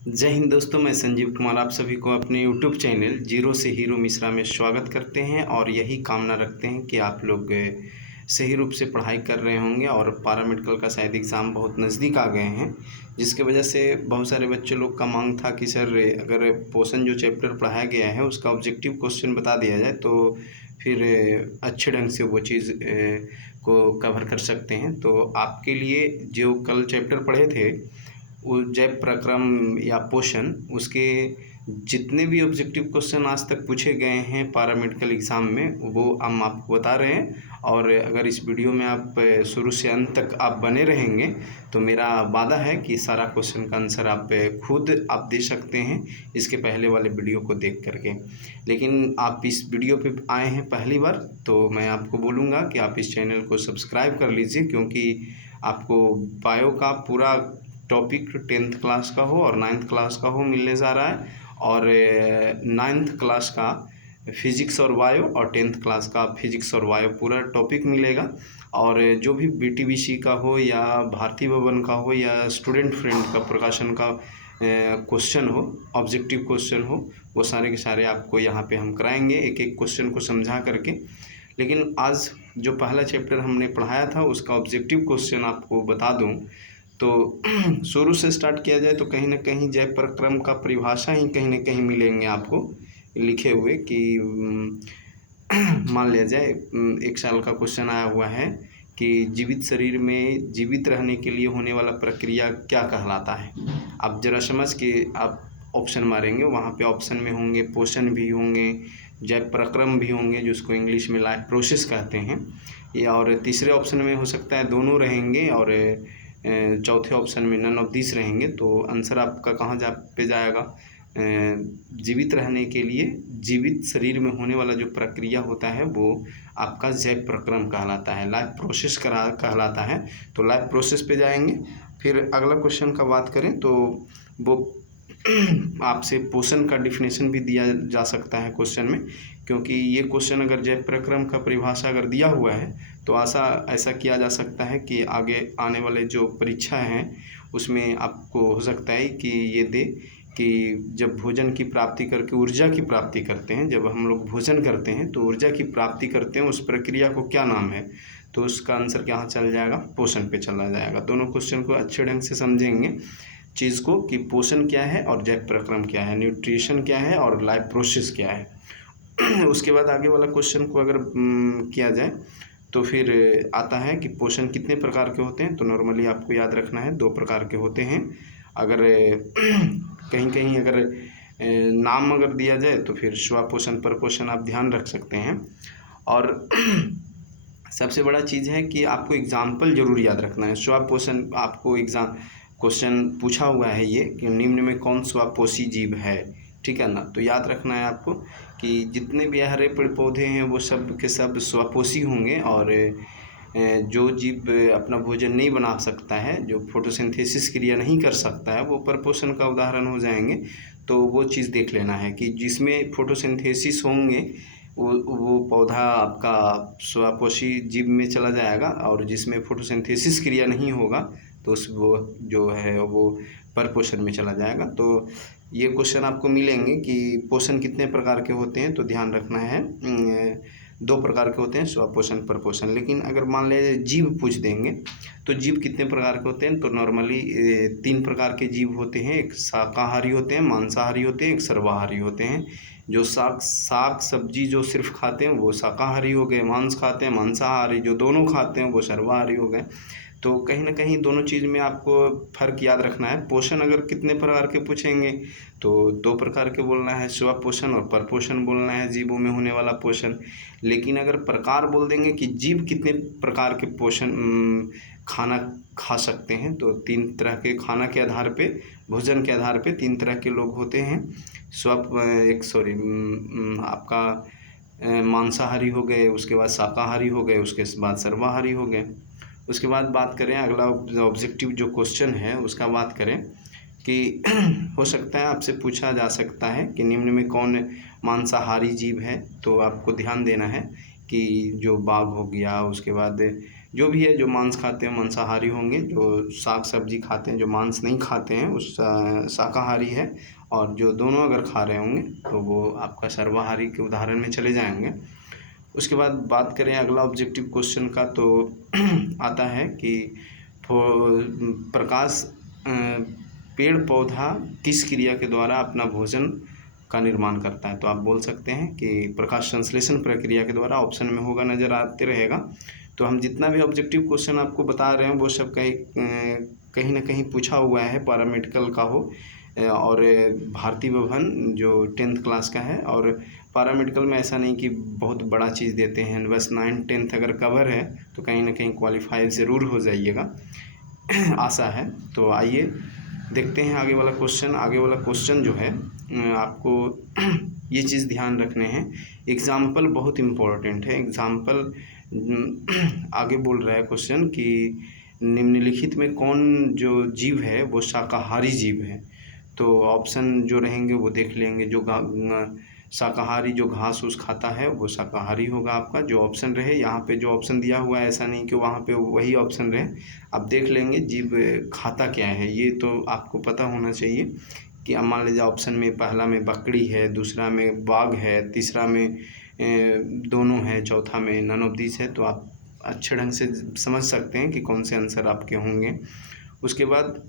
जय हिंद दोस्तों, मैं संजीव कुमार आप सभी को अपने यूट्यूब चैनल जीरो से हीरो मिश्रा में स्वागत करते हैं और यही कामना रखते हैं कि आप लोग सही रूप से पढ़ाई कर रहे होंगे। और पैरामेडिकल का शायद एग्ज़ाम बहुत नज़दीक आ गए हैं, जिसके वजह से बहुत सारे बच्चे लोग का मांग था कि सर अगर पोषण जो चैप्टर पढ़ाया गया है उसका ऑब्जेक्टिव क्वेश्चन बता दिया जाए तो फिर अच्छे ढंग से वो चीज़ को कवर कर सकते हैं। तो आपके लिए जो कल चैप्टर पढ़े थे वो जैव प्रक्रम या पोषण, उसके जितने भी ऑब्जेक्टिव क्वेश्चन आज तक पूछे गए हैं पैरामेडिकल एग्ज़ाम में वो हम आपको बता रहे हैं। और अगर इस वीडियो में आप शुरू से अंत तक आप बने रहेंगे तो मेरा वादा है कि सारा क्वेश्चन का आंसर आप खुद आप दे सकते हैं इसके पहले वाले वीडियो को देख करके। लेकिन आप इस वीडियो पे आए हैं पहली बार तो मैं आपको बोलूँगा कि आप इस चैनल को सब्सक्राइब कर लीजिए, क्योंकि आपको बायो का पूरा टॉपिक 10th क्लास का हो और 9th क्लास का हो मिलने जा रहा है। और 9th क्लास का फिजिक्स और बायो और 10th क्लास का फिजिक्स और बायो पूरा टॉपिक मिलेगा। और जो भी बीटीबीसी का हो या भारती भवन का हो या स्टूडेंट फ्रेंड का प्रकाशन का क्वेश्चन हो, ऑब्जेक्टिव क्वेश्चन हो, वो सारे के सारे आपको यहाँ पे हम कराएंगे एक एक क्वेश्चन को समझा करके। लेकिन आज जो पहला चैप्टर हमने पढ़ाया था उसका ऑब्जेक्टिव क्वेश्चन आपको बता दूँ तो शुरू से स्टार्ट किया जाए तो कहीं ना कहीं जैव प्रक्रम का परिभाषा ही कहीं ना कहीं मिलेंगे आपको लिखे हुए कि मान लिया जाए एक साल का क्वेश्चन आया हुआ है कि जीवित शरीर में जीवित रहने के लिए होने वाला प्रक्रिया क्या कहलाता है। आप जरा समझ के आप ऑप्शन मारेंगे, वहाँ पे ऑप्शन में होंगे पोषण भी होंगे, जैव प्रक्रम भी होंगे जिसको इंग्लिश में लाइफ प्रोसेस कहते हैं, या और तीसरे ऑप्शन में हो सकता है दोनों रहेंगे और चौथे ऑप्शन में नन ऑफ दिस रहेंगे। तो आंसर आपका कहाँ पे जाएगा, जीवित रहने के लिए जीवित शरीर में होने वाला जो प्रक्रिया होता है वो आपका जैव प्रक्रम कहलाता है, लाइफ प्रोसेस कहलाता है। तो लाइफ प्रोसेस पे जाएंगे। फिर अगला क्वेश्चन का बात करें तो वो आपसे पोषण का डिफिनेशन भी दिया जा सकता है क्वेश्चन में, क्योंकि ये क्वेश्चन अगर जैव प्रक्रम का परिभाषा अगर दिया हुआ है तो ऐसा किया जा सकता है कि आगे आने वाले जो परीक्षा हैं उसमें आपको हो सकता है कि ये दे कि जब भोजन की प्राप्ति करके ऊर्जा की प्राप्ति करते हैं, जब हम लोग भोजन करते हैं तो ऊर्जा की प्राप्ति करते हैं, उस प्रक्रिया को क्या नाम है। तो उसका आंसर कहाँ चल जाएगा, पोषण पे चला जाएगा। दोनों क्वेश्चन को अच्छे ढंग से समझेंगे चीज़ को कि पोषण क्या है और जैव प्रक्रम क्या है, न्यूट्रिशन क्या है और लाइफ प्रोसेस क्या है। उसके बाद आगे वाला क्वेश्चन को अगर किया जाए तो फिर आता है कि पोषण कितने प्रकार के होते हैं। तो नॉर्मली आपको याद रखना है 2 प्रकार के होते हैं। अगर कहीं कहीं अगर नाम अगर दिया जाए तो फिर स्वापोषण परपोषण आप ध्यान रख सकते हैं। और सबसे बड़ा चीज़ है कि आपको एग्जाम्पल ज़रूर याद रखना है। स्वापोषण आपको एग्जाम क्वेश्चन पूछा हुआ है ये कि निम्न में कौन स्वापोषी जीव है, ठीक है ना। तो याद रखना है आपको कि जितने भी हरे पेड़ पौधे हैं वो सब के सब स्वापोषी होंगे। और जो जीव अपना भोजन नहीं बना सकता है, जो फोटोसिंथेसिस क्रिया नहीं कर सकता है, वो परपोषण का उदाहरण हो जाएंगे। तो वो चीज़ देख लेना है कि जिसमें फोटोसिंथेसिस होंगे वो पौधा आपका स्वापोषी जीव में चला जाएगा, और जिसमें फोटोसिंथेसिस क्रिया नहीं होगा तो वो जो है वो परपोषण में चला जाएगा। तो ये क्वेश्चन आपको मिलेंगे कि पोषण कितने प्रकार के होते हैं। तो ध्यान रखना है 2 प्रकार के होते हैं, स्वापोषण परपोषण। लेकिन अगर मान लीजिए जीव पूछ देंगे तो जीव कितने प्रकार के होते हैं, तो नॉर्मली 3 प्रकार के जीव होते हैं। एक शाकाहारी होते हैं, मांसाहारी होते हैं, एक सर्वाहारी होते हैं। जो साग सब्जी जो सिर्फ खाते हैं वो शाकाहारी हो गए, मांस खाते हैं मांसाहारी, जो दोनों खाते हैं वो सर्वाहारी हो गए। तो कहीं ना कहीं दोनों चीज़ में आपको फ़र्क याद रखना है। पोषण अगर कितने प्रकार के पूछेंगे तो 2 प्रकार के बोलना है, स्वापोषण और परपोषण बोलना है, जीवों में होने वाला पोषण। लेकिन अगर प्रकार बोल देंगे कि जीव कितने प्रकार के पोषण खाना खा सकते हैं, तो 3 तरह के खाना के आधार पे, भोजन के आधार पे 3 तरह के लोग होते हैं। आपका मांसाहारी हो गए, उसके बाद शाकाहारी हो गए, उसके बाद सर्वाहारी हो गए। उसके बाद बात करें अगला ऑब्जेक्टिव जो क्वेश्चन है उसका बात करें कि हो सकता है आपसे पूछा जा सकता है कि निम्न में कौन मांसाहारी जीव है। तो आपको ध्यान देना है कि जो बाघ हो गया, उसके बाद जो भी है, जो मांस खाते हैं मांसाहारी होंगे, जो साग सब्जी खाते हैं, जो मांस नहीं खाते हैं उस शाकाहारी है, और जो दोनों अगर खा रहे होंगे तो वो आपका सर्वाहारी के उदाहरण में चले जाएंगे। उसके बाद बात करें अगला ऑब्जेक्टिव क्वेश्चन का, तो आता है कि प्रकाश पेड़ पौधा किस क्रिया के द्वारा अपना भोजन का निर्माण करता है। तो आप बोल सकते हैं कि प्रकाश संश्लेषण प्रक्रिया के द्वारा, ऑप्शन में होगा, नज़र आते रहेगा। तो हम जितना भी ऑब्जेक्टिव क्वेश्चन आपको बता रहे हैं वो सब कहीं ना कहीं पूछा हुआ है, पैरामेडिकल का हो और भारतीय भवन जो 10th क्लास का है, और पैरामेडिकल में ऐसा नहीं कि बहुत बड़ा चीज़ देते हैं, बस 9th 10th अगर कवर है तो कहीं ना कहीं क्वालिफाई ज़रूर हो जाइएगा, आशा है। तो आइए देखते हैं आगे वाला क्वेश्चन। आगे वाला क्वेश्चन जो है आपको ये चीज़ ध्यान रखने हैं, एग्ज़ाम्पल बहुत इम्पोर्टेंट है। एग्ज़ाम्पल आगे बोल रहा है क्वेश्चन कि निम्नलिखित में कौन जो जीव है वो शाकाहारी जीव है। तो ऑप्शन जो रहेंगे वो देख लेंगे। जो शाकाहारी जो घास फूस खाता है वो शाकाहारी होगा आपका। जो ऑप्शन रहे यहाँ पे, जो ऑप्शन दिया हुआ है, ऐसा नहीं कि वहाँ पे वही ऑप्शन रहे, आप देख लेंगे जीव खाता क्या है, ये तो आपको पता होना चाहिए। कि अब मान लीजिए ऑप्शन में पहला में बकरी है, दूसरा में बाघ है, तीसरा में दोनों है, चौथा में नन ऑफ दिस है। तो आप अच्छे ढंग से समझ सकते हैं कि कौन से आंसर आपके होंगे। उसके बाद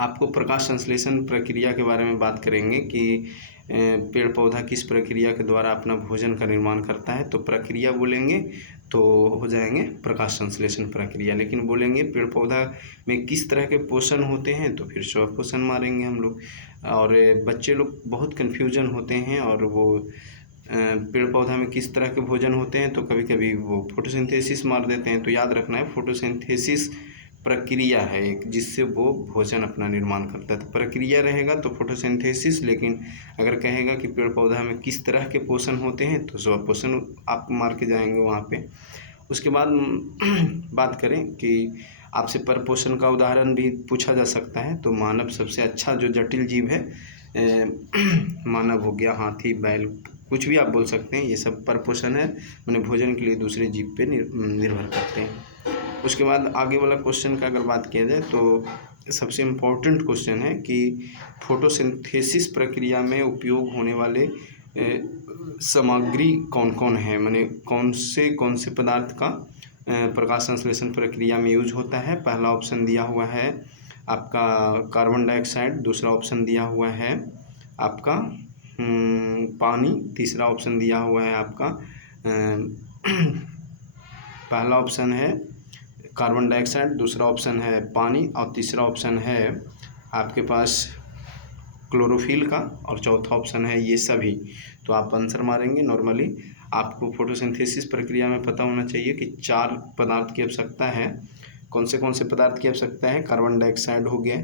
आपको प्रकाश संश्लेषण प्रक्रिया के बारे में बात करेंगे कि पेड़ पौधा किस प्रक्रिया के द्वारा अपना भोजन का निर्माण करता है। तो प्रक्रिया बोलेंगे तो हो जाएंगे प्रकाश संश्लेषण प्रक्रिया, लेकिन बोलेंगे पेड़ पौधा में किस तरह के पोषण होते हैं तो फिर स्व पोषण मारेंगे हम लोग। और बच्चे लोग बहुत कन्फ्यूजन होते हैं, और वो पेड़ पौधा में किस तरह के भोजन होते हैं तो कभी कभी वो फोटोसिंथेसिस मार देते हैं। तो याद रखना है, फोटोसिंथेसिस प्रक्रिया है एक, जिससे वो भोजन अपना निर्माण करता है। तो प्रक्रिया रहेगा तो फोटोसिंथेसिस, लेकिन अगर कहेगा कि पेड़ पौधा में किस तरह के पोषण होते हैं तो स्व पोषण आप मार के जाएंगे वहाँ पे। उसके बाद बात करें कि आपसे परपोषण का उदाहरण भी पूछा जा सकता है। तो मानव सबसे अच्छा जो जटिल जीव है, मानव हो गया, हाथी, बैल, कुछ भी आप बोल सकते हैं, ये सब परपोषण है, मैंने भोजन के लिए दूसरे जीव पे निर्भर करते हैं। उसके बाद आगे वाला क्वेश्चन का अगर बात किया जाए तो सबसे इम्पोर्टेंट क्वेश्चन है कि फोटोसिंथेसिस प्रक्रिया में उपयोग होने वाले सामग्री कौन कौन है, माने कौन से पदार्थ का प्रकाश संश्लेषण प्रक्रिया में यूज होता है। पहला ऑप्शन दिया हुआ है आपका कार्बन डाइऑक्साइड, दूसरा ऑप्शन दिया हुआ है आपका पानी, तीसरा ऑप्शन दिया हुआ है आपका पहला ऑप्शन है कार्बन डाइऑक्साइड, दूसरा ऑप्शन है पानी, और तीसरा ऑप्शन है आपके पास क्लोरोफिल का, और चौथा ऑप्शन है ये सभी। तो आप आंसर मारेंगे। नॉर्मली आपको फोटोसिंथेसिस प्रक्रिया में पता होना चाहिए कि 4 पदार्थ की आवश्यकता है। कौन से पदार्थ की आवश्यकता है? कार्बन डाइऑक्साइड हो गया,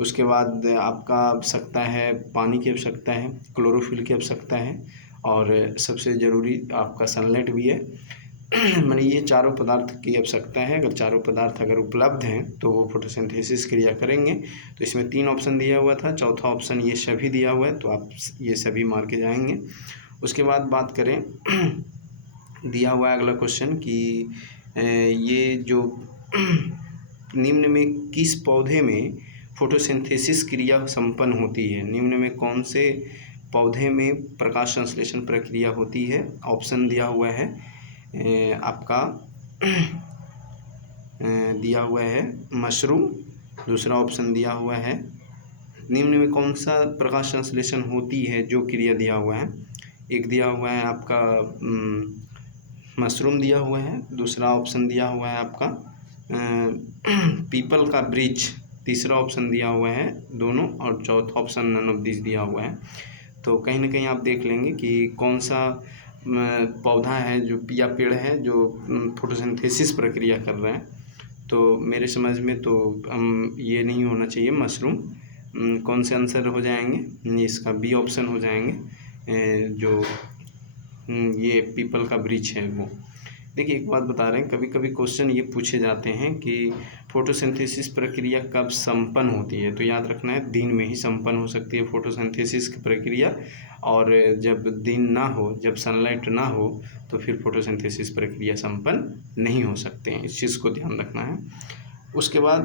उसके बाद आपका आवश्यकता है पानी की आवश्यकता है, क्लोरोफिल की आवश्यकता है, और सबसे ज़रूरी आपका सनलाइट भी है। माने ये चारों पदार्थ की आवश्यकता है। अगर चारों पदार्थ अगर उपलब्ध हैं तो वो फोटोसिंथेसिस क्रिया करेंगे। तो इसमें 3 ऑप्शन दिया हुआ था, चौथा ऑप्शन ये सभी दिया हुआ है, तो आप ये सभी मार के जाएंगे। उसके बाद बात करें दिया हुआ है अगला क्वेश्चन कि ये जो निम्न में किस पौधे में फोटोसिंथेसिस क्रिया संपन्न होती है। निम्न में कौन से पौधे में प्रकाश संश्लेषण प्रक्रिया होती है। ऑप्शन दिया हुआ है आपका दिया हुआ है मशरूम, दूसरा ऑप्शन दिया हुआ है निम्न में कौन सा प्रकाश संश्लेषण होती है जो क्रिया दिया हुआ है। एक दिया हुआ है आपका मशरूम दिया हुआ है, दूसरा ऑप्शन दिया हुआ है आपका पीपल का वृक्ष, तीसरा ऑप्शन दिया हुआ है दोनों, और चौथा ऑप्शन नन ऑफ दिस दिया हुआ है। तो कहीं ना कहीं आप देख लेंगे कि कौन सा पौधा है जो या पेड़ है जो फोटोसिंथेसिस प्रक्रिया कर रहा है। तो मेरे समझ में तो ये नहीं होना चाहिए मशरूम। कौन से आंसर हो जाएंगे? इसका बी ऑप्शन हो जाएंगे, जो ये पीपल का वृक्ष है वो। देखिए एक बात बता रहे हैं, कभी कभी क्वेश्चन ये पूछे जाते हैं कि फोटोसिंथेसिस प्रक्रिया कब संपन्न होती है? तो याद रखना है दिन में ही संपन्न हो सकती है फोटोसिंथेसिस की प्रक्रिया, और जब दिन ना हो, जब सनलाइट ना हो, तो फिर फोटोसिंथेसिस प्रक्रिया संपन्न नहीं हो सकते हैं। इस चीज़ को ध्यान रखना है। उसके बाद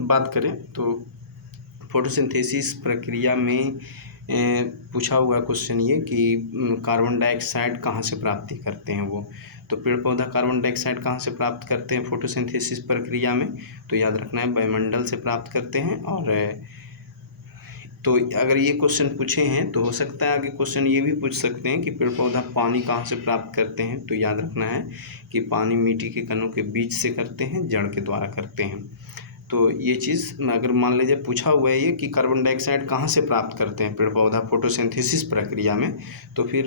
बात करें तो फोटोसिंथेसिस प्रक्रिया में पूछा हुआ क्वेश्चन ये कि कार्बन डाइऑक्साइड कहाँ से प्राप्ति करते हैं वो। तो पेड़ पौधा कार्बन डाइऑक्साइड कहाँ से प्राप्त करते हैं फोटोसिंथेसिस प्रक्रिया में? तो याद रखना है वायुमंडल से प्राप्त करते हैं। और तो अगर ये क्वेश्चन पूछे हैं तो हो सकता है आगे क्वेश्चन ये भी पूछ सकते हैं कि पेड़ पौधा पानी कहाँ से प्राप्त करते हैं। तो याद रखना है कि पानी मिट्टी के कणों के बीच से करते हैं, जड़ के द्वारा करते हैं। तो ये चीज़ अगर मान लीजिए पूछा हुआ है ये कि कार्बन डाइऑक्साइड कहाँ से प्राप्त करते हैं पेड़ पौधा फोटोसिंथेसिस प्रक्रिया में, तो फिर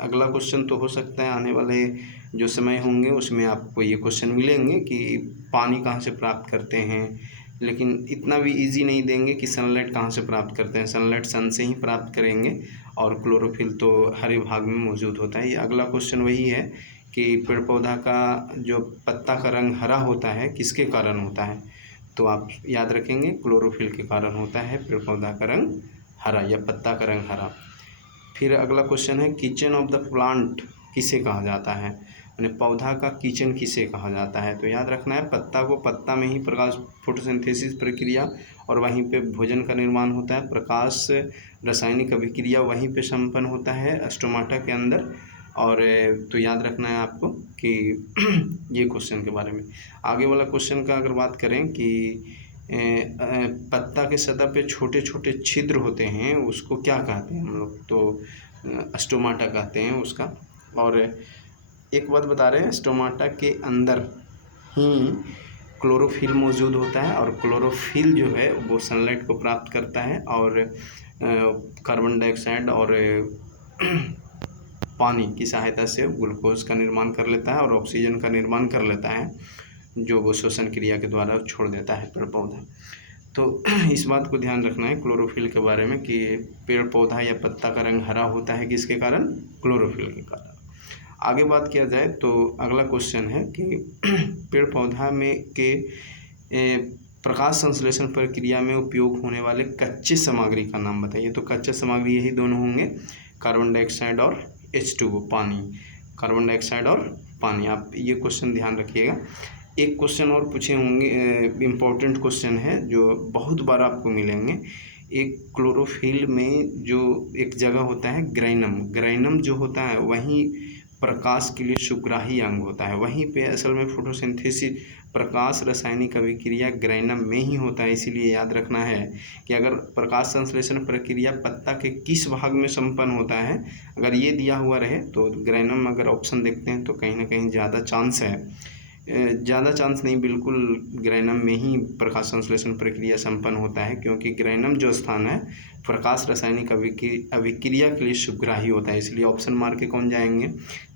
अगला क्वेश्चन तो हो सकता है आने वाले जो समय होंगे उसमें आपको ये क्वेश्चन मिलेंगे कि पानी कहाँ से प्राप्त करते हैं, लेकिन इतना भी इजी नहीं देंगे कि सनलाइट कहाँ से प्राप्त करते हैं। सनलाइट सन से ही प्राप्त करेंगे, और क्लोरोफिल तो हरे भाग में मौजूद होता है। ये अगला क्वेश्चन वही है कि पेड़ पौधा का जो पत्ता का रंग हरा होता है किसके कारण होता है? तो आप याद रखेंगे क्लोरोफिल के कारण होता है पेड़ पौधा का रंग हरा या पत्ता का रंग हरा। फिर अगला क्वेश्चन है किचन ऑफ द प्लांट किसे कहा जाता है? यानी पौधा का किचन किसे कहा जाता है? तो याद रखना है पत्ता को पत्ता में ही प्रकाश फोटोसिंथेसिस प्रक्रिया और वहीं पे भोजन का निर्माण होता है। प्रकाश रासायनिक अभिक्रिया वहीं पे संपन्न होता है स्टोमाटा के अंदर। और तो याद रखना है आपको कि ये क्वेश्चन के बारे में। आगे वाला क्वेश्चन का अगर बात करें कि पत्ता के सतह पे छोटे छोटे छिद्र होते हैं उसको क्या कहते हैं हम लोग? तो स्टोमाटा कहते हैं उसका। और एक बात बता रहे हैं, स्टोमाटा के अंदर ही क्लोरोफिल मौजूद होता है, और क्लोरोफिल जो है वो सनलाइट को प्राप्त करता है और कार्बन डाइऑक्साइड और पानी की सहायता से ग्लूकोज का निर्माण कर लेता है और ऑक्सीजन का निर्माण कर लेता है, जो वो श्वसन क्रिया के द्वारा छोड़ देता है पेड़ पौधा। तो इस बात को ध्यान रखना है क्लोरोफिल के बारे में कि पेड़ पौधा या पत्ता का रंग हरा होता है किसके कारण? क्लोरोफिल के कारण। आगे बात किया जाए तो अगला क्वेश्चन है कि पेड़ पौधा में के प्रकाश संश्लेषण प्रक्रिया में उपयोग होने वाले कच्चे सामग्री का नाम बताइए। तो कच्चे सामग्री यही दोनों होंगे, कार्बन डाइऑक्साइड और H2O पानी। कार्बन डाइऑक्साइड और पानी, आप ये क्वेश्चन ध्यान रखिएगा। एक क्वेश्चन और पूछे होंगे, इम्पोर्टेंट क्वेश्चन है जो बहुत बार आपको मिलेंगे। एक क्लोरोफिल में जो एक जगह होता है ग्राइनम, ग्राइनम जो होता है वहीं प्रकाश के लिए सुग्राही अंग होता है, वहीं पे असल में फोटोसिंथेसिस प्रकाश रासायनिक अभिक्रिया ग्राइनम में ही होता है। इसीलिए याद रखना है कि अगर प्रकाश संश्लेषण प्रक्रिया पत्ता के किस भाग में संपन्न होता है, अगर ये दिया हुआ रहे तो ग्राइनम अगर ऑप्शन देखते हैं तो कहीं ना कहीं ज़्यादा चांस है, ज़्यादा चांस नहीं बिल्कुल ग्राइनम में ही प्रकाश संश्लेषण प्रक्रिया संपन्न होता है, क्योंकि ग्राइनम जो स्थान है प्रकाश रासायनिक अभिक्रिया के लिए सुग्राही होता है। इसलिए ऑप्शन मार के कौन जाएंगे?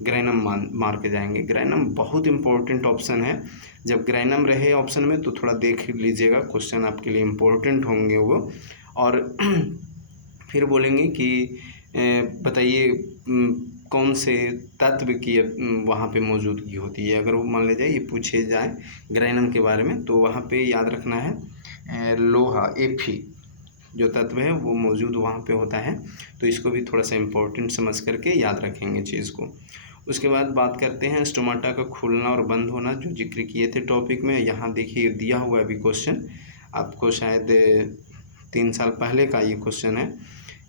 ग्राइनम मार के जाएंगे। ग्राइनम बहुत इंपॉर्टेंट ऑप्शन है, जब ग्राइनम रहे ऑप्शन में तो थोड़ा देख लीजिएगा, क्वेश्चन आपके लिए इम्पोर्टेंट होंगे वो। और फिर बोलेंगे कि बताइए कौन से तत्व की वहाँ पे मौजूदगी होती है। अगर वो मान लीजिए ये पूछे जाए ग्राइनम के बारे में तो वहाँ पे याद रखना है लोहा Fe जो तत्व है वो मौजूद वहाँ पे होता है। तो इसको भी थोड़ा सा इम्पोर्टेंट समझ करके याद रखेंगे चीज़ को। उसके बाद बात करते हैं स्टोमाटा का खुलना और बंद होना, जो जिक्र किए थे टॉपिक में। यहाँ देखिए दिया हुआ अभी क्वेश्चन, आपको शायद 3 साल पहले का ये क्वेश्चन है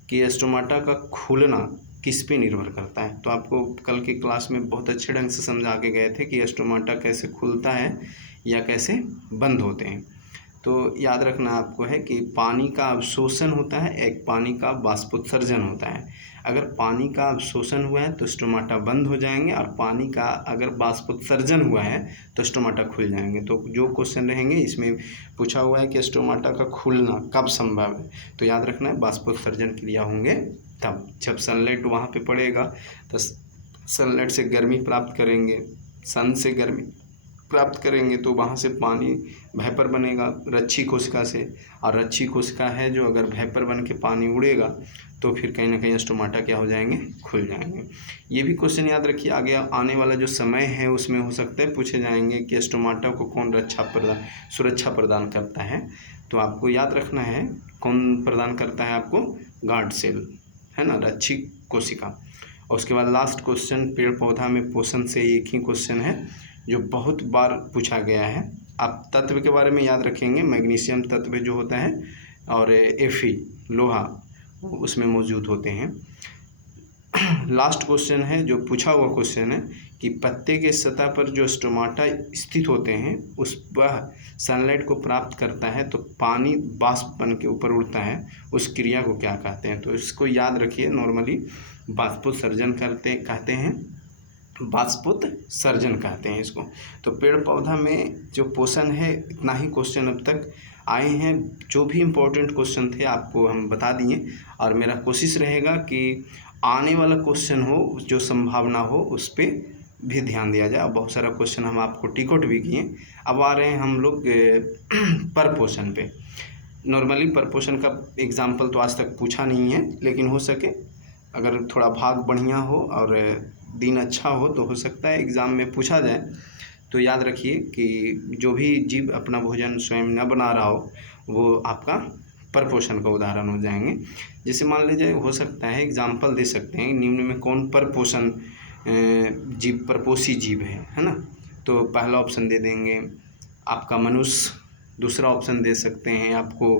कि स्टोमाटा का खुलना किस पे निर्भर करता है। तो आपको कल की क्लास में बहुत अच्छे ढंग से समझा के गए थे कि स्टोमाटा कैसे खुलता है या कैसे बंद होते हैं। तो याद रखना आपको है कि पानी का अवशोषण होता है, एक पानी का वाष्पोत्सर्जन होता है। अगर पानी का अवशोषण हुआ है तो स्टोमाटा बंद हो जाएंगे, और पानी का अगर वाष्पोत्सर्जन हुआ है तो स्टोमाटा खुल जाएंगे। तो जो क्वेश्चन रहेंगे इसमें पूछा हुआ है कि स्टोमाटा का खुलना कब संभव है, तो याद रखना है वाष्पोत्सर्जन क्रिया होंगे तब, जब सनलाइट वहाँ पे पड़ेगा तो सनलाइट से गर्मी प्राप्त करेंगे, सन से गर्मी प्राप्त करेंगे तो वहाँ से पानी वेपर बनेगा रच्छी कोशिका से, और रच्छी कोशिका है जो अगर वेपर बन के पानी उड़ेगा तो फिर कहीं ना कहीं स्टोमाटा क्या हो जाएंगे, खुल जाएंगे। ये भी क्वेश्चन याद रखिए, आगे आने वाला जो समय है उसमें हो सकता है पूछे जाएंगे कि स्टोमाटा को कौन सुरक्षा प्रदान करता है। तो आपको याद रखना है कौन प्रदान करता है, आपको गार्ड सेल है ना, रच्छी कोशिका। और उसके बाद लास्ट क्वेश्चन, पेड़ पौधा में पोषण से एक ही क्वेश्चन है जो बहुत बार पूछा गया है। आप तत्व के बारे में याद रखेंगे, मैग्नीशियम तत्व जो होता है और Fe लोहा उसमें मौजूद होते हैं। लास्ट क्वेश्चन है जो पूछा हुआ क्वेश्चन है कि पत्ते के सतह पर जो स्टोमाटा स्थित होते हैं उस वह सनलाइट को प्राप्त करता है तो पानी बाष्प बन के ऊपर उड़ता है, उस क्रिया को क्या कहते हैं। तो इसको याद रखिए, नॉर्मली बाष्पोत्सर्जन कहते हैं, बाष्पोत्सर्जन कहते हैं इसको। तो पेड़ पौधा में जो पोषण है, इतना ही क्वेश्चन अब तक आए हैं। जो भी इम्पोर्टेंट क्वेश्चन थे आपको हम बता दिए, और मेरा कोशिश रहेगा कि आने वाला क्वेश्चन हो जो संभावना हो उस पर भी ध्यान दिया जाए। बहुत सारा क्वेश्चन हम आपको टिक आउट भी किए। अब आ रहे हैं हम लोग परपोषण पे। नॉर्मली परपोषण का एग्जाम्पल तो आज तक पूछा नहीं है, लेकिन हो सके अगर थोड़ा भाग बढ़िया हो और दिन अच्छा हो तो हो सकता है एग्ज़ाम में पूछा जाए। तो याद रखिए कि जो भी जीव अपना भोजन स्वयं न बना रहा हो वो आपका परपोषण का उदाहरण हो जाएंगे। जैसे मान लीजिए हो सकता है एग्जाम्पल दे सकते हैं, निम्न में कौन परपोषण जीव परपोषी जीव है ना। तो पहला ऑप्शन दे देंगे आपका मनुष्य, दूसरा ऑप्शन दे सकते हैं आपको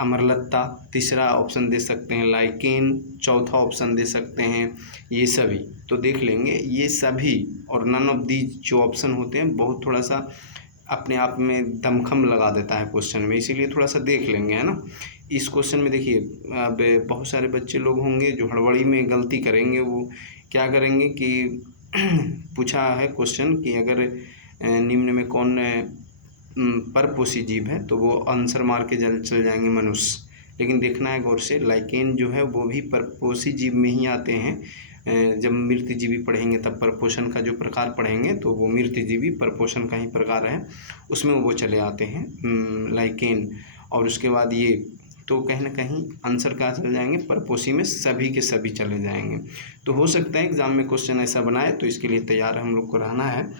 अमरलत्ता, तीसरा ऑप्शन दे सकते हैं लाइकेन, चौथा ऑप्शन दे सकते हैं ये सभी। तो देख लेंगे ये सभी और नन ऑफ दीज जो ऑप्शन होते हैं बहुत थोड़ा सा अपने आप में दमखम लगा देता है क्वेश्चन में, इसीलिए थोड़ा सा देख लेंगे है ना। इस क्वेश्चन में देखिए अब बहुत सारे बच्चे लोग होंगे जो हड़बड़ी में गलती करेंगे। वो क्या करेंगे कि पूछा है क्वेश्चन कि अगर निम्न में कौन परपोषी जीव है तो वो आंसर मार के चल जाएंगे मनुष्य। लेकिन देखना है गौर से, लाइकेन जो है वो भी परपोषी जीव में ही आते हैं। जब मृतजीवी पढ़ेंगे तब परपोषण का जो प्रकार पढ़ेंगे तो वो मृतजीवी परपोषण का ही प्रकार है, उसमें वो चले आते हैं लाइकेन। और उसके बाद ये तो कहीं ना कहीं आंसर कहाँ चले जाएंगे, परपोषी में सभी के सभी चले जाएंगे। तो हो सकता है एग्जाम में क्वेश्चन ऐसा बनाए, तो इसके लिए तैयार हम लोग को रहना है।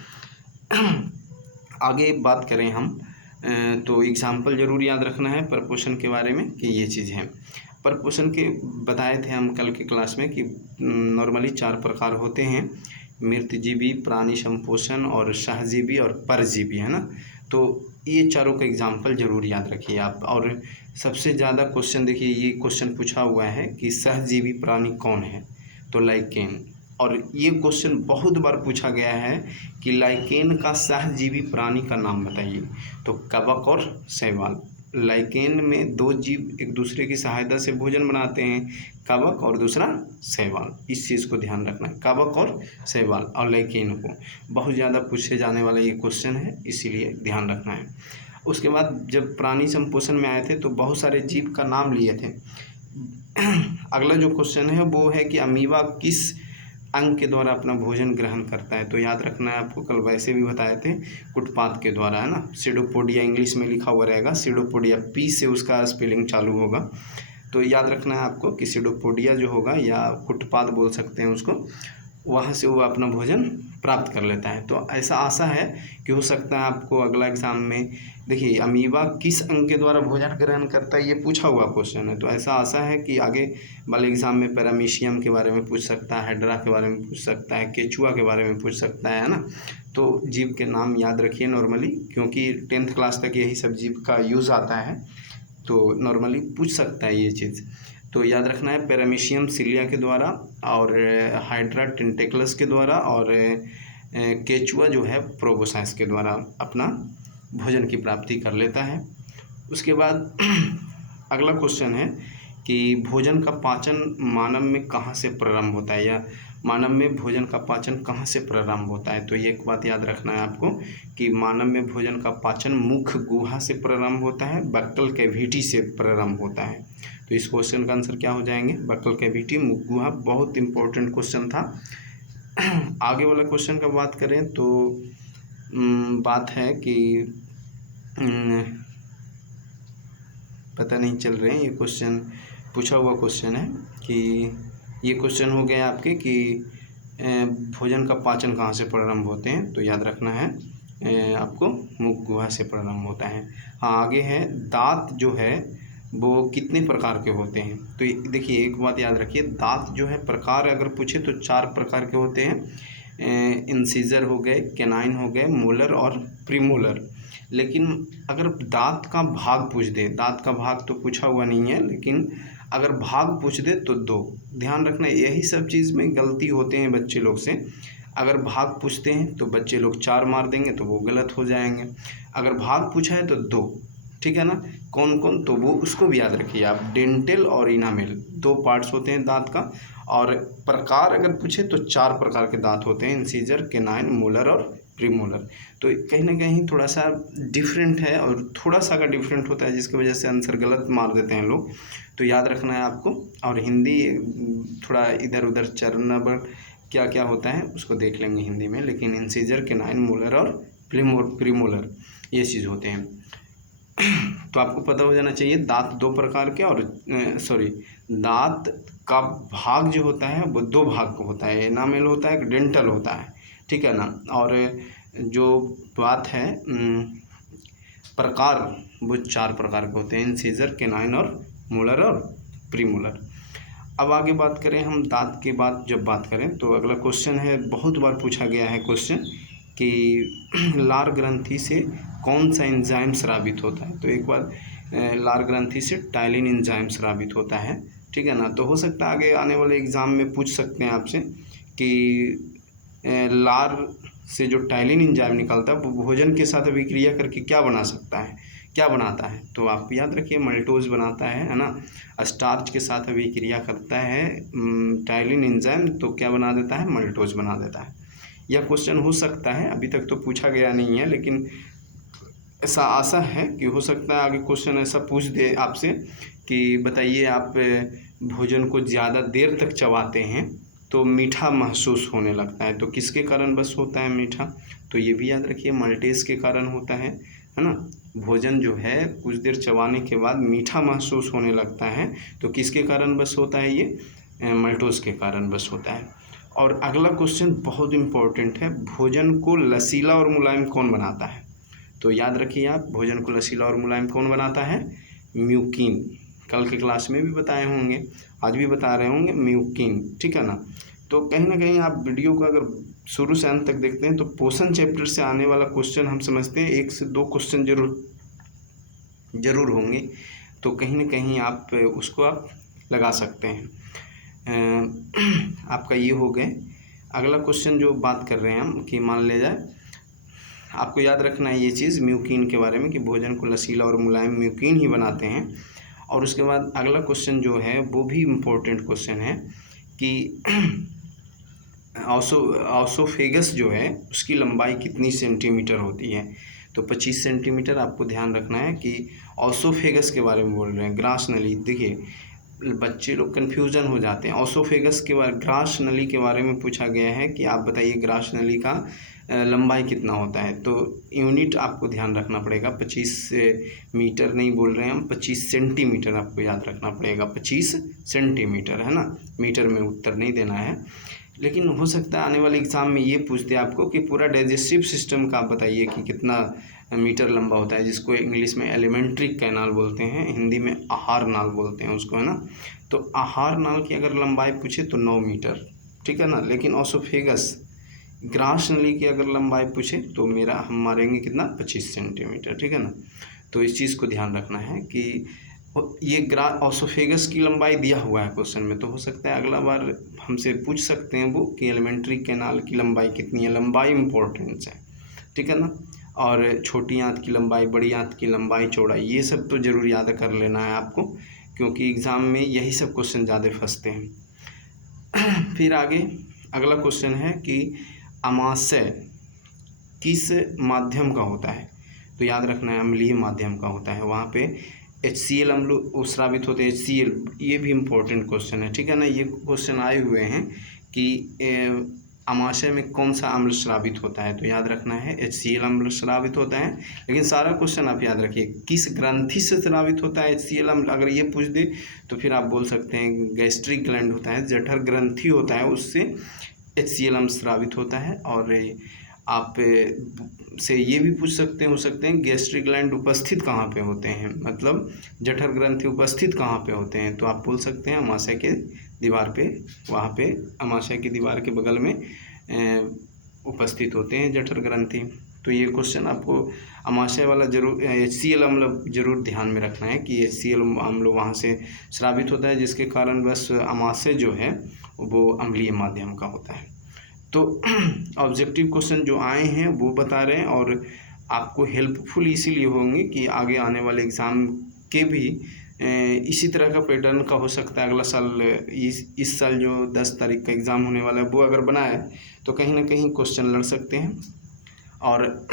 आगे बात करें हम तो एग्जाम्पल ज़रूर याद रखना है परपोषण के बारे में कि ये चीज़ है। परपोषण के बताए थे हम कल के क्लास में कि नॉर्मली 4 प्रकार होते हैं, मृतजीवी, प्राणी संपोषण और सहजीवी और परजीवी, है ना। तो ये चारों का एग्जाम्पल ज़रूर याद रखिए आप। और सबसे ज़्यादा क्वेश्चन देखिए, ये क्वेश्चन पूछा हुआ है कि सहजीवी प्राणी कौन है, तो लाइकेन। और ये क्वेश्चन बहुत बार पूछा गया है कि लाइकेन का सहजीवी प्राणी का नाम बताइए, तो कवक और शैवाल। लाइकेन में 2 जीव एक दूसरे की सहायता से भोजन बनाते हैं, कवक और दूसरा शैवाल। इस चीज़ को ध्यान रखना है, कवक और शैवाल और लाइकेन को बहुत ज़्यादा पूछे जाने वाला ये क्वेश्चन है, इसीलिए ध्यान रखना है। उसके बाद जब प्राणी संपोषण में आए थे तो बहुत सारे जीव का नाम लिए थे। अगला जो क्वेश्चन है वो है कि अमीबा किस अंग के द्वारा अपना भोजन ग्रहण करता है। तो याद रखना है आपको, कल वैसे भी बताए थे, कुटपाद के द्वारा, है ना। सीडोपोडिया इंग्लिश में लिखा हुआ रहेगा, सीडोपोडिया पी से उसका स्पेलिंग चालू होगा। तो याद रखना है आपको कि सीडोपोडिया जो होगा या कुटपाद बोल सकते हैं उसको, वहाँ से वो अपना भोजन प्राप्त कर लेता है। तो ऐसा आशा है कि हो सकता है आपको अगला एग्जाम में देखिए अमीबा किस अंग के द्वारा भोजन ग्रहण करता है ये पूछा हुआ क्वेश्चन है। तो ऐसा आशा है कि आगे वाले एग्जाम में पैरामीशियम के बारे में पूछ सकता है, हाइड्रा के बारे में पूछ सकता है, केचुआ के बारे में पूछ सकता है ना। तो जीव के नाम याद रखिए नॉर्मली, क्योंकि 10th क्लास तक यही सब जीव का यूज़ आता है, तो नॉर्मली पूछ सकता है ये चीज़। तो याद रखना है पैरामीशियम सिलिया के द्वारा, और हाइड्रा टेंटेकलस के द्वारा, और केचुआ जो है प्रोबोसाइस के द्वारा अपना भोजन की प्राप्ति कर लेता है। उसके बाद अगला क्वेश्चन है कि भोजन का पाचन मानव में कहाँ से प्रारंभ होता है, या मानव में भोजन का पाचन कहाँ से प्रारंभ होता है। तो ये एक बात याद रखना है आपको कि मानव में भोजन का पाचन मुख गुहा से प्रारंभ होता है, बक्कल कैविटी से प्रारंभ होता है। तो इस क्वेश्चन का आंसर क्या हो जाएंगे, बक्कल कैविटी, मुख गुहा। बहुत इंपॉर्टेंट क्वेश्चन था। आगे वाला क्वेश्चन का बात करें तो बात है कि पता नहीं चल रहे हैं। ये क्वेश्चन पूछा हुआ क्वेश्चन है कि ये क्वेश्चन हो गया आपके कि भोजन का पाचन कहाँ से प्रारंभ होते हैं। तो याद रखना है आपको मुख गुहा से प्रारंभ होता है। हाँ, आगे है दांत जो है वो कितने प्रकार के होते हैं। तो देखिए एक बात याद रखिए, दांत जो है प्रकार अगर पूछे तो 4 प्रकार के होते हैं। इंसीजर हो गए, कैनाइन हो गए, मोलर और प्रीमोलर। लेकिन अगर दांत का भाग पूछ दे, दांत का भाग तो पूछा हुआ नहीं है, लेकिन अगर भाग पूछ दे तो 2। ध्यान रखना, यही सब चीज़ में गलती होते हैं बच्चे लोग से। अगर भाग पूछते हैं तो बच्चे लोग 4 मार देंगे तो वो गलत हो जाएंगे। अगर भाग पूछा है तो 2, ठीक है ना। कौन कौन, तो वो उसको भी याद रखिए आप। डेंटल और इनामेल 2 पार्ट्स होते हैं दांत का। और प्रकार अगर पूछे तो 4 प्रकार के दांत होते हैं, इंसीजर, कैनाइन, मोलर और प्रीमोलर। तो कहीं ना कहीं थोड़ा सा डिफरेंट है, और थोड़ा सा अगर डिफरेंट होता है जिसकी वजह से आंसर गलत मार देते हैं लोग, तो याद रखना है आपको। और हिंदी थोड़ा इधर उधर चरना पर क्या क्या होता है उसको देख लेंगे हिंदी में। लेकिन इंसीजर, कैनाइन, मोलर और प्रीमोलर ये चीज़ होते हैं। तो आपको पता हो जाना चाहिए दांत 2 प्रकार के, और दांत का भाग जो होता है वो 2 भाग का होता है, एनामेल होता है, डेंटल होता है, ठीक है ना। और जो बात है प्रकार, वो 4 प्रकार के होते हैं, इंसीजर, कैनाइन और मोलर और प्रीमोलर। अब आगे बात करें हम दांत के बाद जब बात करें तो अगला क्वेश्चन है, बहुत बार पूछा गया है क्वेश्चन कि लार ग्रंथि से कौन सा एंजाइम स्रावित होता है। तो एक बार लार ग्रंथि से टाइलिन एंजाइम स्रावित होता है, ठीक है ना। तो हो सकता है आगे आने वाले एग्ज़ाम में पूछ सकते हैं आपसे कि लार से जो टाइलिन एंजाइम निकलता है वो भोजन के साथ अभिक्रिया करके क्या बना सकता है, क्या बनाता है। तो आप याद रखिए मल्टोज बनाता है ना। स्टार्च के साथ अभिक्रिया करता है टाइलिन एंजाइम, तो क्या बना देता है, मल्टोज बना देता है। यह क्वेश्चन हो सकता है, अभी तक तो पूछा गया नहीं है, लेकिन ऐसा आशा है कि हो सकता है आगे क्वेश्चन ऐसा पूछ दे आपसे कि बताइए आप भोजन को ज़्यादा देर तक चबाते हैं तो मीठा महसूस होने लगता है, तो किसके कारण बस होता है मीठा। तो ये भी याद रखिए मल्टेज के कारण होता है ना। भोजन जो है कुछ देर चबाने के बाद मीठा महसूस होने लगता है, तो किसके कारण बस होता है, ये मल्टोज के कारण बस होता है। और अगला क्वेश्चन बहुत इम्पोर्टेंट है, भोजन को लसीला और मुलायम कौन बनाता है। तो याद रखिए आप, भोजन को लसीला और मुलायम कौन बनाता है, म्यूकिन। कल के क्लास में भी बताए होंगे, आज भी बता रहे होंगे, म्यूकिन, ठीक है ना। तो कहीं ना कहीं आप वीडियो को अगर शुरू से अंत तक देखते हैं तो पोषण चैप्टर से आने वाला क्वेश्चन हम समझते हैं 1 से 2 क्वेश्चन जरूर होंगे, तो कहीं ना कहीं आप उसको आप लगा सकते हैं। आपका ये हो गए। अगला क्वेश्चन जो बात कर रहे हैं हम कि मान लिया जाए, आपको याद रखना है ये चीज़ म्यूकिन के बारे में कि भोजन को लसीला और मुलायम म्यूकिन ही बनाते हैं। और उसके बाद अगला क्वेश्चन जो है वो भी इम्पोर्टेंट क्वेश्चन है कि ऑसोफेगस जो है उसकी लंबाई कितनी सेंटीमीटर होती है। तो 25 सेंटीमीटर। आपको ध्यान रखना है कि ऑसोफेगस के बारे में बोल रहे हैं, ग्रास नली। देखिए बच्चे लोग कन्फ्यूज़न हो जाते हैं, ऑसोफेगस के बारे, ग्रास नली के बारे में पूछा गया है कि आप बताइए ग्रास नली का लंबाई कितना होता है। तो यूनिट आपको ध्यान रखना पड़ेगा, 25 मीटर नहीं बोल रहे हैं हम, 25 सेंटीमीटर आपको याद रखना पड़ेगा, 25 सेंटीमीटर, है ना। मीटर में उत्तर नहीं देना है। लेकिन हो सकता है आने वाले एग्ज़ाम में ये पूछ दे आपको कि पूरा डाइजेस्टिव सिस्टम का आप बताइए कि कितना मीटर लंबा होता है, जिसको इंग्लिश में एलिमेंट्री कैनाल बोलते हैं, हिंदी में आहार नाल बोलते हैं उसको, है ना। तो आहार नाल की अगर लंबाई पूछे तो 9 मीटर, ठीक है ना। लेकिन ऑसोफेगस ग्रास नली की अगर लंबाई पूछे तो हम मारेंगे कितना, 25 सेंटीमीटर, ठीक है ना। तो इस चीज़ को ध्यान रखना है कि ये ऑसोफेगस की लंबाई दिया हुआ है क्वेश्चन में, तो हो सकता है अगला बार हमसे पूछ सकते हैं वो कि एलिमेंट्री कैनाल की लंबाई कितनी है। लंबाई इम्पोर्टेंस है, ठीक है ना। और छोटी आंत की लंबाई, बड़ी आंत की लंबाई, चौड़ाई, ये सब तो ज़रूर याद कर लेना है आपको, क्योंकि एग्ज़ाम में यही सब क्वेश्चन ज़्यादा फंसते हैं। फिर आगे अगला क्वेश्चन है कि अमाशय किस माध्यम का होता है। तो याद रखना है अम्लीय माध्यम का होता है, वहाँ पे HCl अम्ल स्रावित होते हैं, HCl। ये भी इम्पोर्टेंट क्वेश्चन है, ठीक है ना। ये क्वेश्चन आए हुए हैं कि अमाशय में कौन सा अम्ल स्रावित होता है? तो याद रखना है HCl अम्ल स्रावित होता है। लेकिन सारा क्वेश्चन आप याद रखिए, किस ग्रंथि से स्रावित होता है HCl अम्ल, अगर ये पूछ दे तो फिर आप बोल सकते हैं गैस्ट्रिक ग्लैंड होता है, जठर ग्रंथि होता है, उससे HCl अम्ल स्रावित होता है। और आप से ये भी पूछ सकते हो सकते हैं गैस्ट्रिक ग्लैंड उपस्थित कहाँ पे होते हैं, मतलब जठर ग्रंथि उपस्थित कहाँ पे होते हैं, तो आप बोल सकते हैं अमाशय के दीवार पे, वहाँ पे अमाशय की दीवार के बगल में उपस्थित होते हैं जठर ग्रंथि। तो ये क्वेश्चन आपको अमाशय वाला जरूर HCl अम्ल जरूर ध्यान में रखना है कि HCl अम्ल वहाँ से स्रावित होता है, जिसके कारण बस अमाशय जो है वो अम्लीय माध्यम का होता है। तो ऑब्जेक्टिव क्वेश्चन जो आए हैं वो बता रहे हैं, और आपको हेल्पफुल इसीलिए होंगे कि आगे आने वाले एग्ज़ाम के भी इसी तरह का पैटर्न का हो सकता है। अगला साल इस साल जो 10 तारीख का एग्ज़ाम होने वाला है वो अगर बनाए तो कहीं ना कहीं क्वेश्चन लड़ सकते हैं। और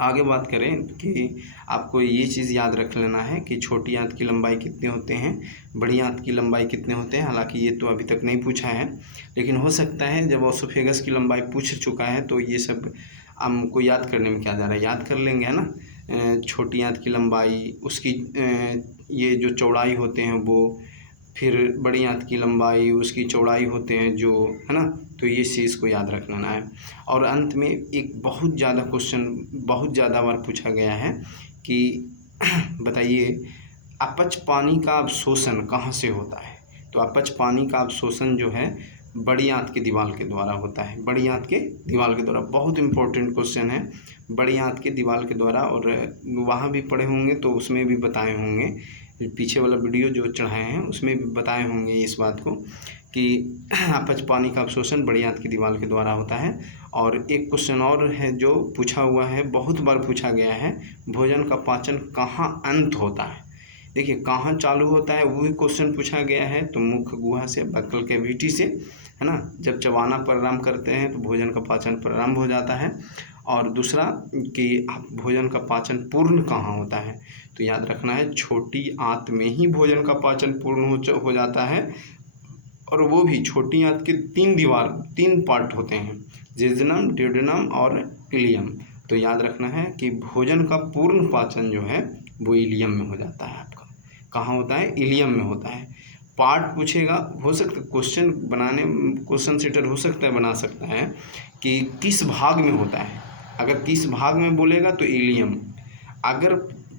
आगे बात करें कि आपको ये चीज़ याद रख लेना है कि छोटी आंत की लंबाई कितने होते हैं, बड़ी आंत की लंबाई कितने होते हैं। हालांकि ये तो अभी तक नहीं पूछा है, लेकिन हो सकता है जब ओसोफेगस की लंबाई पूछ चुका है तो ये सब हमको याद करने में क्या जा रहा है, याद कर लेंगे, है ना। छोटी आंत की लंबाई, उसकी ये जो चौड़ाई होते हैं वो, फिर बड़ी आंत की लंबाई, उसकी चौड़ाई होते हैं जो, है ना। तो ये चीज़ को याद रख लेना है। और अंत में एक बहुत ज़्यादा क्वेश्चन बहुत ज़्यादा बार पूछा गया है कि बताइए अपच पानी का अवशोषण कहाँ से होता है। तो अपच पानी का अवशोषण जो है बड़ी आंत की दीवार के द्वारा होता है, बड़ी आंत के दीवार के द्वारा। बहुत इंपॉर्टेंट क्वेश्चन है, बड़ी आंत के दीवार के द्वारा। और वहाँ भी पढ़े होंगे तो उसमें भी बताए होंगे, पीछे वाला वीडियो जो चढ़ाए हैं उसमें भी बताए होंगे इस बात को कि अपच पानी का अवशोषण बड़ी आंत की दीवार के द्वारा होता है। और एक क्वेश्चन और है जो पूछा हुआ है, बहुत बार पूछा गया है, भोजन का पाचन कहाँ अंत होता है। देखिए कहाँ चालू होता है वही क्वेश्चन पूछा गया है, तो मुख गुहा से, बक्कल कैविटी से, है ना। जब चबाना प्रारंभ करते हैं तो भोजन का पाचन प्रारंभ हो जाता है। और दूसरा कि भोजन का पाचन पूर्ण कहाँ होता है, तो याद रखना है छोटी आंत में ही भोजन का पाचन पूर्ण हो जाता है। और वो भी छोटी आंत के 3 पार्ट होते हैं, जेजुनम, ड्यूडेनम और इलियम। तो याद रखना है कि भोजन का पूर्ण पाचन जो है वो इलियम में हो जाता है आपका। कहाँ होता है, इलियम में होता है। पार्ट पूछेगा, हो सकता है क्वेश्चन बनाने, क्वेश्चन सेटर हो सकता है बना सकता है कि किस भाग में होता है। अगर किस भाग में बोलेगा तो इलियम, अगर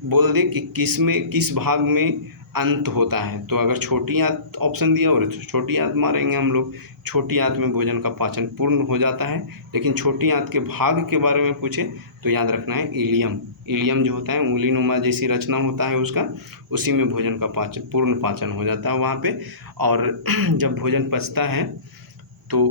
बोल दे कि किस भाग में अंत होता है, तो अगर छोटी आंत ऑप्शन दिया हो तो छोटी आंत मारेंगे हम लोग। छोटी आंत में भोजन का पाचन पूर्ण हो जाता है। लेकिन छोटी आंत के भाग के बारे में पूछे तो याद रखना है इलियम। इलियम जो होता है उंगली नुमा जैसी रचना होता है उसका, उसी में भोजन का पाचन, पूर्ण पाचन हो जाता है वहाँ पे। और जब भोजन पचता है तो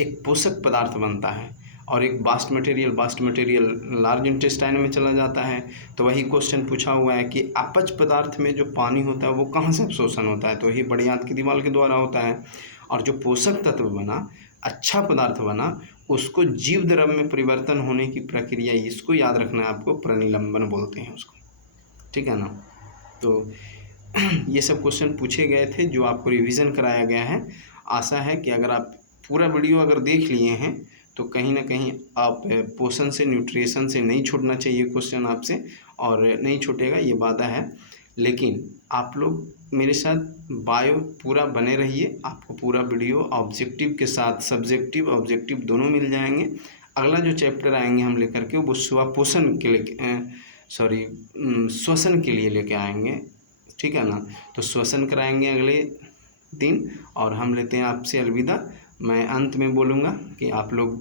एक पोषक पदार्थ बनता है और एक बास्ट मटेरियल लार्ज इंटेस्टाइन में चला जाता है। तो वही क्वेश्चन पूछा हुआ है कि अपच पदार्थ में जो पानी होता है वो कहाँ से अवशोषण होता है, तो वही बड़ी आंत की दीवार के द्वारा होता है। और जो पोषक तत्व बना, अच्छा पदार्थ बना, उसको जीव द्रव्य में परिवर्तन होने की प्रक्रिया, इसको याद रखना है आपको, प्रनिलंबन बोलते हैं उसको, ठीक है ना। तो ये सब क्वेश्चन पूछे गए थे जो आपको रिवीजन कराया गया है। आशा है कि अगर आप पूरा वीडियो अगर देख लिए हैं तो कहीं ना कहीं आप पोषण से, न्यूट्रिशन से नहीं छूटना चाहिए क्वेश्चन आपसे, और नहीं छूटेगा ये वादा है। लेकिन आप लोग मेरे साथ बायो पूरा बने रहिए, आपको पूरा वीडियो ऑब्जेक्टिव के साथ सब्जेक्टिव ऑब्जेक्टिव दोनों मिल जाएंगे। अगला जो चैप्टर आएंगे हम लेकर के वो स्वपोषण के लिए श्वसन के लिए लेके आएंगे, ठीक है ना। तो श्वसन कराएंगे अगले दिन, और हम लेते हैं आपसे अलविदा। मैं अंत में बोलूँगा कि आप लोग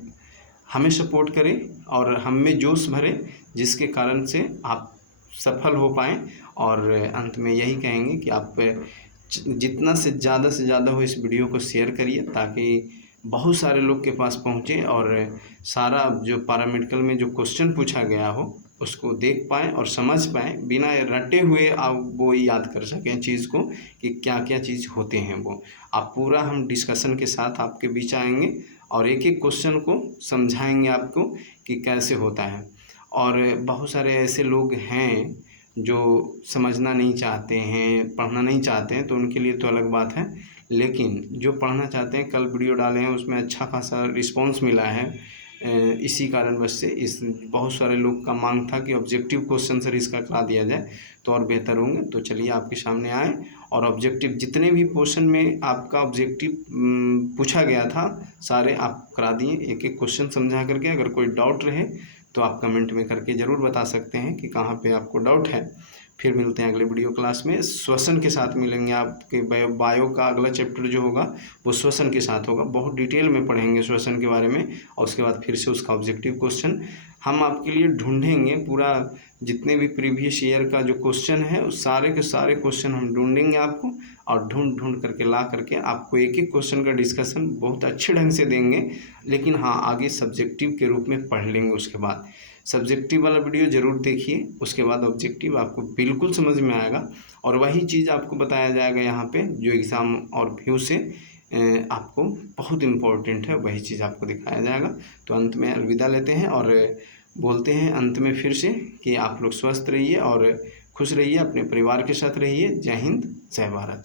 हमें सपोर्ट करें और हम में जोश भरें, जिसके कारण से आप सफल हो पाएँ। और अंत में यही कहेंगे कि आप जितना से ज़्यादा हो इस वीडियो को शेयर करिए, ताकि बहुत सारे लोग के पास पहुँचे और सारा जो पैरामेडिकल में जो क्वेश्चन पूछा गया हो उसको देख पाएँ और समझ पाएँ, बिना रटे हुए आप वो याद कर सकें चीज़ को कि क्या क्या चीज़ होते हैं वो। आप पूरा हम डिस्कशन के साथ आपके बीच आएंगे और एक एक क्वेश्चन को समझाएंगे आपको कि कैसे होता है। और बहुत सारे ऐसे लोग हैं जो समझना नहीं चाहते हैं, पढ़ना नहीं चाहते हैं, तो उनके लिए तो अलग बात है। लेकिन जो पढ़ना चाहते हैं, कल वीडियो डाले हैं उसमें अच्छा खासा रिस्पॉन्स मिला है। इसी कारणवश से इस बहुत सारे लोग का मांग था कि ऑब्जेक्टिव क्वेश्चन सर इसका करा दिया जाए तो और बेहतर होंगे। तो चलिए आपके सामने आए और ऑब्जेक्टिव जितने भी पोर्शन में आपका ऑब्जेक्टिव पूछा गया था सारे आप करा दिए, एक एक क्वेश्चन समझा करके। अगर कोई डाउट रहे तो आप कमेंट में करके ज़रूर बता सकते हैं कि कहाँ पे आपको डाउट है। फिर मिलते हैं अगले वीडियो क्लास में, श्वसन के साथ मिलेंगे। आपके बायो का अगला चैप्टर जो होगा वो श्वसन के साथ होगा, बहुत डिटेल में पढ़ेंगे श्वसन के बारे में। और उसके बाद फिर से उसका ऑब्जेक्टिव क्वेश्चन हम आपके लिए ढूंढेंगे, पूरा जितने भी प्रीवियस ईयर का जो क्वेश्चन है उस सारे के सारे क्वेश्चन हम ढूंढेंगे आपको, और ढूंढ करके ला करके आपको एक एक क्वेश्चन का डिस्कशन बहुत अच्छे ढंग से देंगे। लेकिन हाँ, आगे सब्जेक्टिव के रूप में पढ़ लेंगे। उसके बाद सब्जेक्टिव वाला वीडियो ज़रूर देखिए, उसके बाद ऑब्जेक्टिव आपको बिल्कुल समझ में आएगा। और वही चीज़ आपको बताया जाएगा यहाँ पे जो एग्ज़ाम और व्यू से आपको बहुत इम्पोर्टेंट है, वही चीज़ आपको दिखाया जाएगा। तो अंत में अलविदा लेते हैं और बोलते हैं अंत में फिर से कि आप लोग स्वस्थ रहिए और खुश रहिए, अपने परिवार के साथ रहिए। जय हिंद, जय भारत।